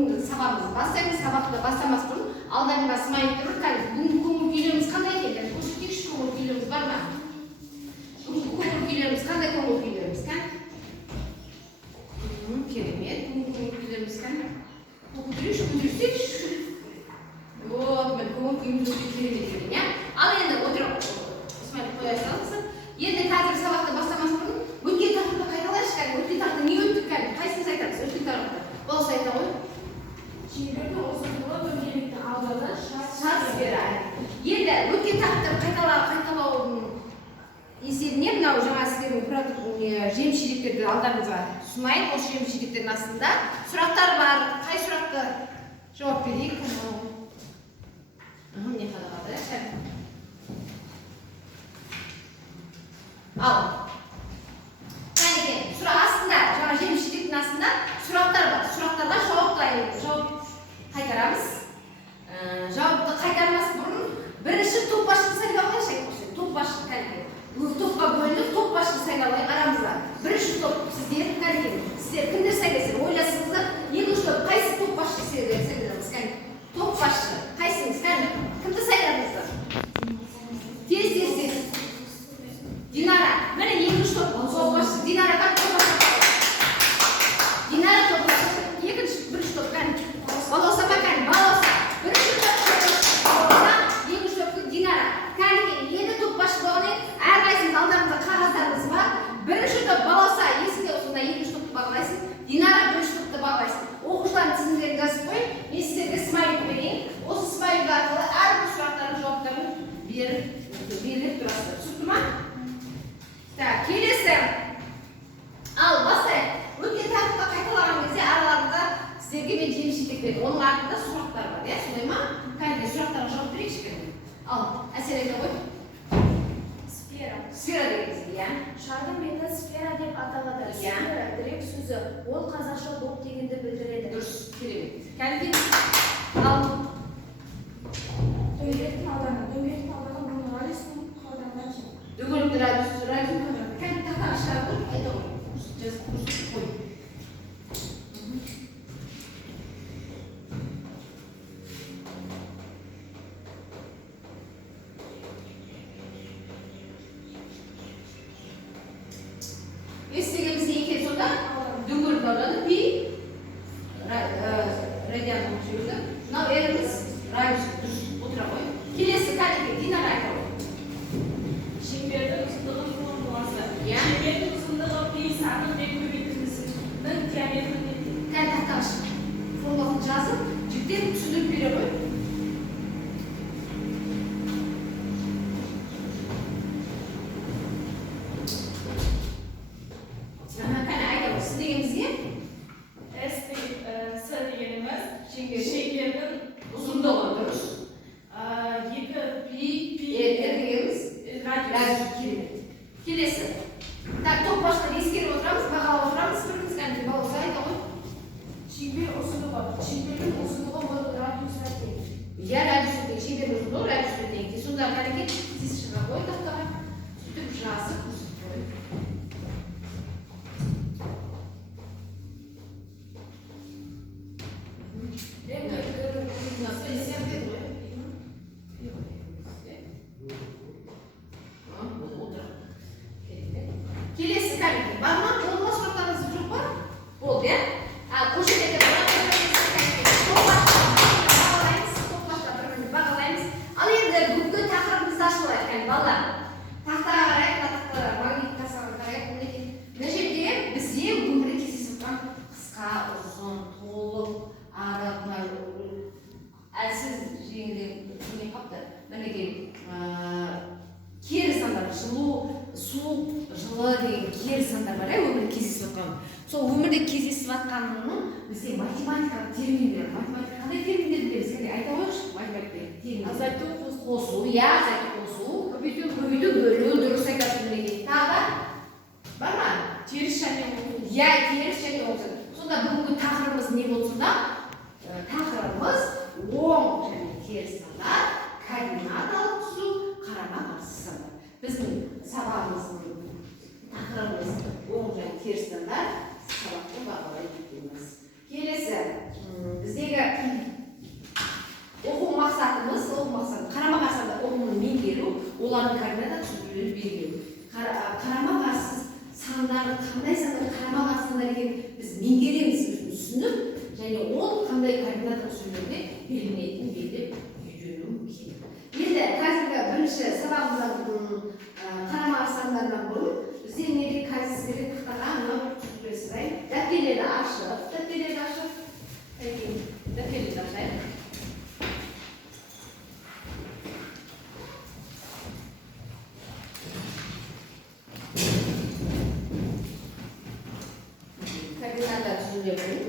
бүгінгі сабағымызды бастаймыз. Сабақты бастамас бұрын алдарыңда смайлик тұр. Бүгінгі көңіл күйлеріміз қандай екен? Көрсетейікші, көңіл күйлеріміз бар ма? Бүгінгі көңіл күйлеріміз қандай көңіл күйлеріміз кән? Керемет. Бүгінгі көңіл күйлеріміз кән? Көтерейікші. Вот, мен көңіл күйіміз өте керемет екен, иә? Ал енді отырып, смайлик қоя салыңыз. Енді қазір сабақты бастамас бұрын өткен тақырыпты қайталайықшы кәдімгі. Өткен тақырыпты не өттік кәдімгі? Қайсымыз айтамыз өткен тақырыпты? Баласы айта ғой. Шеңбердің ұзындығы дөңгелектің алдығы шарт сфера. Енді өткен тақырыпты қайталаудың есебіне мынау жаңа сіздердің жем-шелектерді алдарыңызға ұсынайын. Осы жем-шелектердің астында сұрақтар бар. Қай сұрақты жауап берейік? Міне қалады. Ал, кәнекен, астында, жаңа жем-шелектің астында сұрақтар бар. Сұрақтарға жауап қайтарамыз. Жауапты қайтармас бұрын бірінші топ басшыны сайлауға шайқасын. Топ басшы, кәнекен. Топқа бөлініп, топ басшыны сайлауға арамызға. Бірінші топ сіздер, кәнекен. Сіздер кімдер сайлайсыздар? Ойласыңыздар. Екінші топ қайсы топ басшы сайлаймыз, кәнекен? Топ басшы. Қайсыңыз, кәнекен? Кімді сайладыңыздар? Тез. Динара. Міне екінші топ басшы. Динара топ басшы. Динара топ басшы. Бірінші топ кәнекен. Балауса ба кәнекен? Балауса. Бірінші топ балауса. Екінші топ Динара. Кәнекен, енді топ басшы болғанын әрқайсыңыз алдарыңызда қағаздарыңыз бар. Бірінші топ балауса. Есіңде осында екінші топты бағалайсың. Динара бірінші топты бағалайсың. Оқушылардың тізімдерін жазып қойып, мен сіздерге смайлик берейін. Осы смайлик арқылы әрбір сұрақтардың жауаптарын беріліп тұрасыздар. Түсінікті ма? Так, келесі. Ал, бастайық. Өткен тақырыпты қайталаған кезде араларында сіздерге мен жем-шелек бердім. Оның артында сұрақтар бар, иә? Солай ма? Кәдімгі сұрақтарға жауап берейікші. Ал, әсер айта ғой. Сфера дегеніміз, иә? Шардың беті сфера деп аталады. Сфера грек сөзі. Ол қазақша доп дегенді білдіреді. Дұрыс, керемет. Кәдімгі. Ал. Дөңгелектің ауданы бұның радиусының ауданы қанша? Дөңгелектің радиусы кәдімгі тақтаны шығарып қой, айта ғой. Жазып қой. Естігіміз не екен сонда? Дөңгелектің ауданы пи радианның жүрді. Мынау еріміз радиусы дұрыс отыра ғой. Келесі кәдімгі Динара айта ғой. Шеңбердің ұзындығы формуласы. Шеңбердің ұзындығы пи санының бек көбейтіндісінің диаметрі. Кәдімгі тақташы формуласын жазып, жіктен түсіндіріп бере ғой. Шеңбердің ұзындығы дұрыс. Екі радиус. Келесі. Так, топ басшылар ескеріп отырамыз, бағалап отырамыз. Біріміз кәдімгі балауса айта ғой. Шеңбер ұзындығы. Шеңбердің ұзындығы радиусқа тең. Я радиусқа тең. Шеңбердің ұзындығы радиусқа тең. Сонда кәдімгі тез шыға қой тақтаға. Сөйтіп жазып көрсетіп қой. Келесі кәдімгі. Бар ма? Болма сұрақтарыңыз жоқ па? Болды, иә? Көшедегі бағалаймыз. Ал енді бүгінгі тақырыбымызды ашылайық, балалар. Тақтаға қарайық, тақтаға магнит тасаға қарайық. Мына жерде бізде өмірде кездесіп тұрған қысқа, ұзын, толық, әлсіз жеңілден қапты. Мінекей кері сандар, жылу, суық, жылы деген кері сандар бар, өмірде кездесіп жатқан. Сол өмірде кездесіп жатқанның бізде математикалық терминдер. Математика қандай терминдер білеміз? Кәне айта қойыңызшы математика. Азайту, қосу, иә, азайту, қосу, көбейту, бөлу, дұрыс айтасыз мінекей. Тағы бар ма? теріс және оң. Иә, теріс және оң. Сонда бүгінгі тақырыбымыз не болды сонда? Тақырыбымыз оң және теріс сандар, координаталық түсу, қарама-қарсы сандар. Біздің сабағымыздың тақырыбымыз оң және теріс сандар, сабақты бағалай кетеміз. Келесі, бізде белгілеу. Қарама-қарсы сандарды, қандай сандар қарама-қарсы сандар екенін біз меңгереміз, түсініп, және ол қандай координаталық жүйелерде белгіленетінін белгілеп үйрену керек. Енді қазіргі бірінші сабағымыздан қарама-қарсы сандардан бұрын бізде неге қазір сіздерге тақтаға мынау бір түсіндіре сұрайын. Дәптерлерді ашып, дәптерлерді ашайық. Координаттар түзілетін.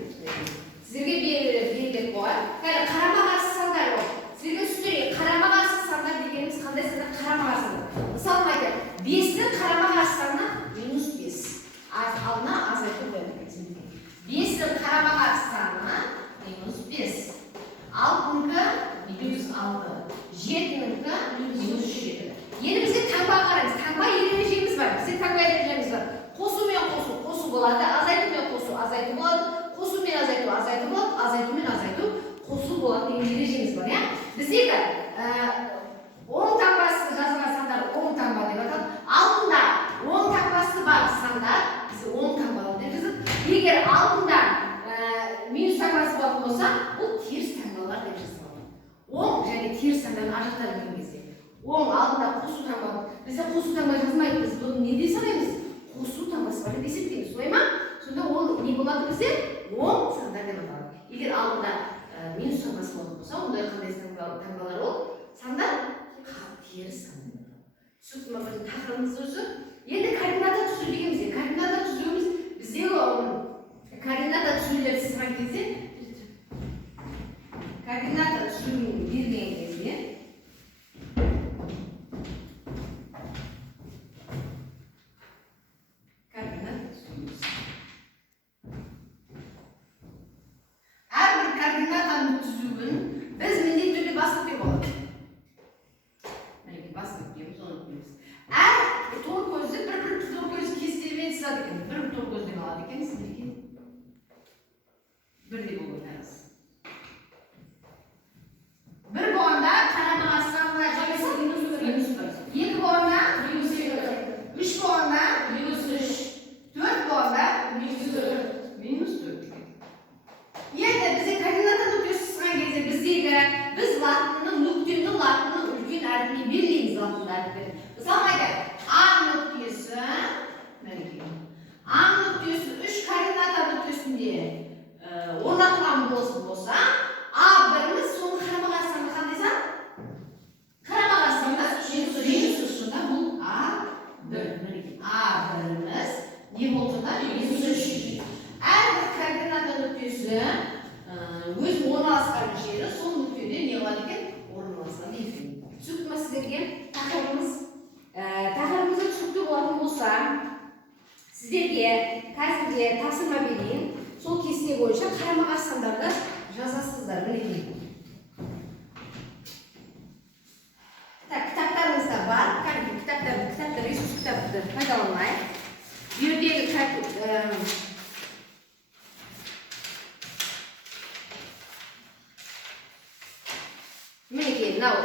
Сіздерге белгілеп қойған. Қарама-қарсы сандар ол. Сіздерге түсіндірейін. Қарама-қарсы сандар дегеніміз қандай сандар? Қарама-қарсы сандар. Мысалы айтайық, 5-ті қарама-қарсы санына -5. Алдына азайту қоямыз. 5-ті қарама-қарсы санына -5. 6-нікі -6. 7-нікі -7. Енді бізде таңба қараймыз. Таңба ережеміз бар. Бізде таңба ережеміз бар. Қосумен қосу болады, азайтумен қосу азайту болады, қосумен азайту болады, азайтумен азайту қосу болады деген ережеміз бар, иә? Біздегі оң таңбасы жазылған сандар оң таңба деп аталады. Алдында оң таңбасы бар сандар біз оң таңбалы деп жазады. Егер алдында минус таңбасы болатын болса, бұл теріс таңбалар деп жазылады. Оң және теріс таңбаны ажырата білген кезде. Оң алдында қосу таңба. Бізде қосу таңба жазылмайды. Біз бұны не дей санаймыз? Қосу таңбасы бар деп есептейміз, солай ма? Сонда ол не болады бізде? Оң сандар деп аталады. Егер алдында минус таңбасы болатын болса, ондай қандай таңбалар ол? Сандар теріс сандар. Түсінікті ме біздің тақырыбымыз өзі? Енді координата түзу дегенімізде, координата түзуіміз біздегі координата түзулерді сызған кезде, координата түзуін берген кезде координатаның түзуін біз міндетті түрде басып өтпек болады. Басып өтеміз, оны өтеміз. Әр тор көзді бір тор көзді кестемен сызады екен. Бір тор көзден алады екеніз. Бірдей болу тәріз. Бір болғанда қарама-қарсы сандар жайса -1. 2 болғанда -2. 3 болғанда -3. 4 болғанда -4. Енді бізде координата нүктесі сызған кезде біз латынның үлкен әріпіне белгілейміз латын әріптерін. Мысалы айтайық, А нүктесі 3 координата нүктесінде орнатылған болса, А1-іміз соның қарама-қарсы санды қандай сан? Қарама-қарсы санды -3. Сонда бұл А1-іміз не болды сонда? -3. Әрбір координата нүктесі өзінің орналасқан жері сол нүктеде не болады екен? Орналасқан екен. Түсінікті ме сіздерге? Тақырыбымызда түсінікті болатын болса, сіздерге қазірде тапсырма берейін. Сол кесте бойынша қарама-қарсы сандарды жазасыздар. Мінекей. Кітаптарыңызда бар. Кітаптар, ресурс кітапты пайдаланайық. Bu yerdегі мінекей, мынау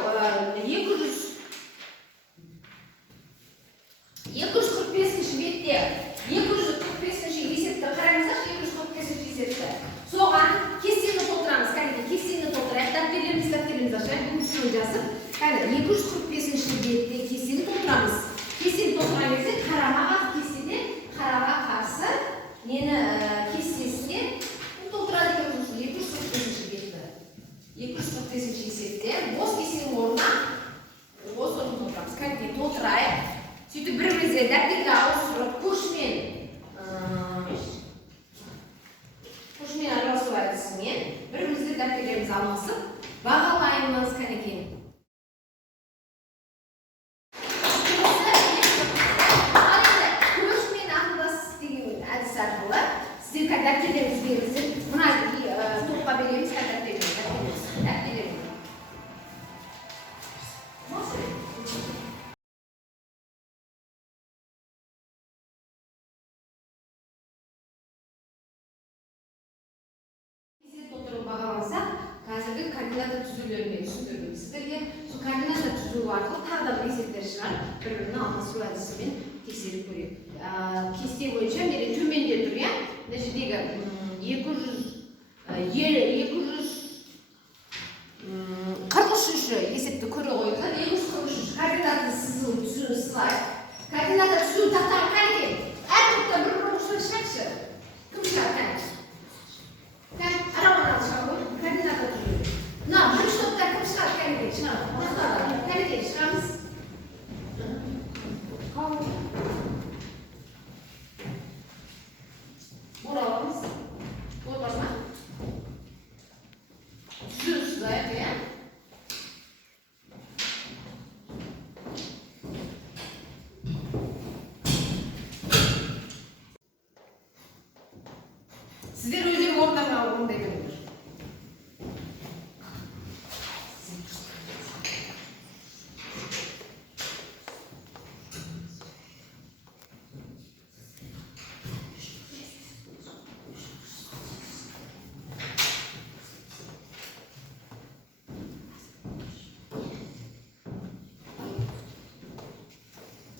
245-ші бетте 245-ші есепті қараңыздаршы, 245-ші есепті. Соған кестені толтырамыз. Кестені толтырайық. Дәптеріміз ашайық. Жазып, 245-ші бетте кестені толтырамыз. Кестені толтырған кезде қарама-қарсы нені кестесіне толтырады екенбіз. 245-ші бетті. 245-ші есепте бос кестенің орнына бос орнын толтырамыз. Толтырайық. Сөйтіп бірімізде дәптерді ауыстырып, күшмен араласу әдісімен бірімізде дәптерлеріміз алмасып бағалаймыз. Кәнекей. Сіздер дәптерlerіңіз беріңіздер. Мына топқа береміз дәптерlerіңіз. Кесте толтырып бағалансақ, қазіргі координата түзулерін мен түсіндірдім сіздерге. Сол координата түзу арқылы тағы да бір есептер шығар, бір-бірін алмастыру әдісімен тексеріп көрейік. Кесте бойынша менде төменде тұр, иә? Мына жердегі 243 есепті көре қойыңыздар. 243 координата сызылайық. Координата түзу тақтаға қайден? Әр топта бір ұшын шығаршы. Кім шығар? Арауын ал шығар ғой. Координата түзу. Мына бірінші топта кім шығар? Кәмеден шығар. Кәмеден шығамыз. Оралымыз. Ой бар ма? Түзу сызайық, иә? Сіздер өздері орындарға орындай беріңдер.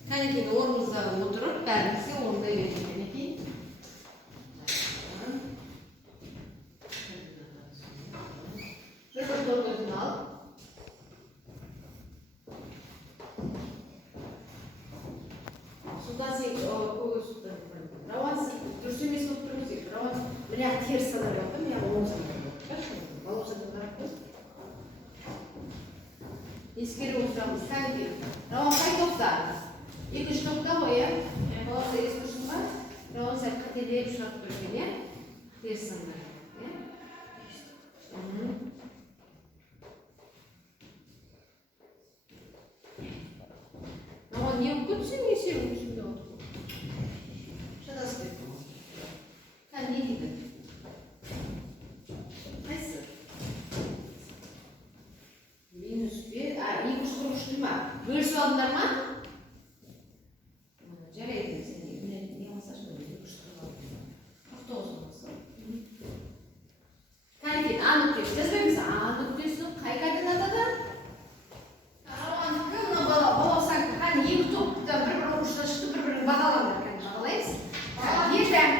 Кәнекей орныңыздағы отырып, бәріңізге орындай беріңдер. Кәнекей. Bir doğrusunu al. Sudan sen koyuyorsun. Ravan dursun mes oturmuş. Ravan beni ters sanar yaptım ya onu sanar. Kaçın? Balık sanar yaptım. İskeri oturamız. Kanki. Ravan kay nokta? İlk üç nokta o ya. Bazı eskusun var. Ravan sen kateliğe üç nokta böyle. Ters sanar. Не укутся не сильно сюда. Что нас тут? Не видно. Найсы. Минус 1. Минус 43 ма? Бөлісіп алдыңдар ма? Жарайды. Сен не алсаш ба? 49 болса. Кәнекей, А нүктесі. Жазбаймыз. А нүктесі қай координатада? Екі топта бір-бірін ұштасты, бір-бірін бағаландар. Бағалаймыз. Ертең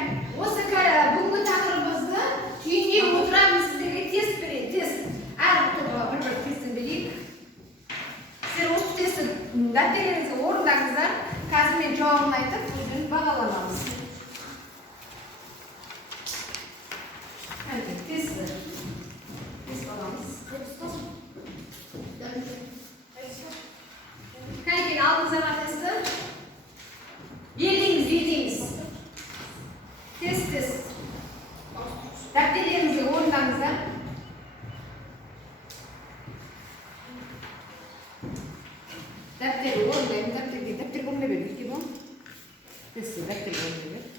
осы бүгінгі тақырыбымызды түйіндей отырамыз сіздерге тест береді. Тест. Әр топқа бір-бір тестін берейік. Сіздер осы тестті дәптеріңізге орындаңыздар. Қазір мен жауабын айтып, өзін бағаланамыз. Тестті. Тест бағаламыз. Кәнекей алдыңызға тесті. Елдеңіз. Тест. Дәптерлеріңізге орындаңыздар. Дәптері орындаймын. Дәптер орындай берді. Үйде бұл. Тесті дәптер орындай берді.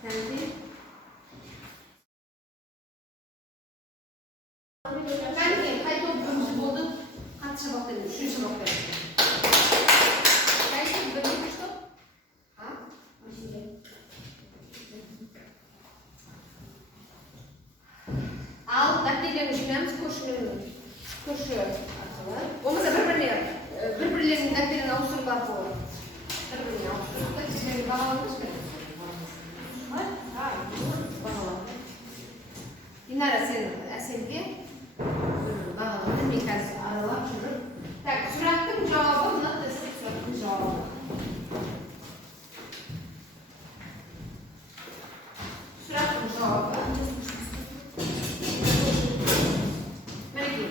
Кәнекей. Кәнекей, қай топ бірінші болды? Қатты шабақтар, үшінші шабақтар. Кәнекей, бірінші топ? Ал дәптерлерін жинаймыз көрші арқылы. Болмаса бір-бірлерінің дәптерін ауыстырып арқылы. Бір-біріне ауыстырып. Сіздерге бағаламыз ба? Бағалам. Динара, сен әселге бағалады. Мен қазір аралап жүріп. Так, сұрақтың жауабы, мына тесттік сұрақтың жауабы. Сұрақтың жауабы. Мінекей.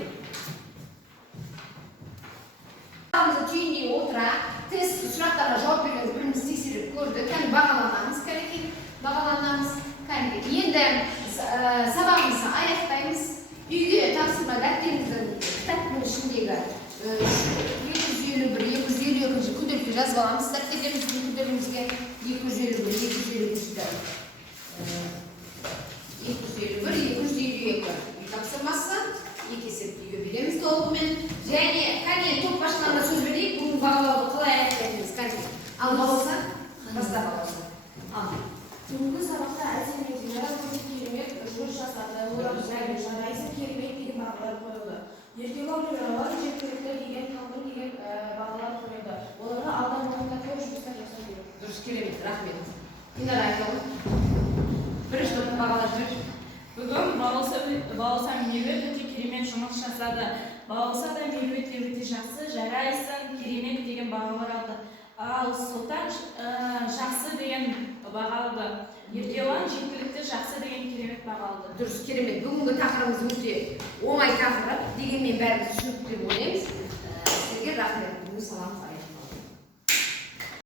Түйіндей отыра, тест сұрақтарға жауап беріңіз, біріміз тексеріп көрдік. Кәне бағаланамыз, кәнекей. Бағаланамыз. Енді сабағымызды аяқтаймыз. Үйге тапсырма дәптеріңіздің кітаптың ішіндегі 251-252 күнделікке жазып аламыз. Дәптеріміздің күнделігімізге 251-252 тапсырмасы. Екі есепті үйге береміз толығымен. Және кәне топ башыларына сөз берейік. Бүгін бағалауды қалай аяқтаймыз? Ал болса, бастап аласың. Бүгінгі сабақта Әсем мен Динара өте керемет жұмыс жасады. Олар жарайсың керемет деген бағалар қойылды. Еркебұлан мен Рауан жеткілікті деген, талғын деген бағалар қойылды. Оларға алдағы уақытта көп жұмыстар жасау керек. Дұрыс, керемет, рахмет. Динара айтылды. Бірінші топ бағалар жүр. Бүгін Балауса Меруерт өте керемет жұмыс жасады. Балауса да Меруерт өте жақсы, жарайсың, керемет деген бағалар алды. Ал Сұлтан жақсы деген баға алды. Еркебұлан жеткілікті, жақсы деген керемет баға алды. Дұрыс, керемет. Бүгінгі тақырыбымыз өте оңай тақырып, дегенмен бәріміз түсінікті деп ойлаймыз. Сізге рахмет. Бүгін саламыз.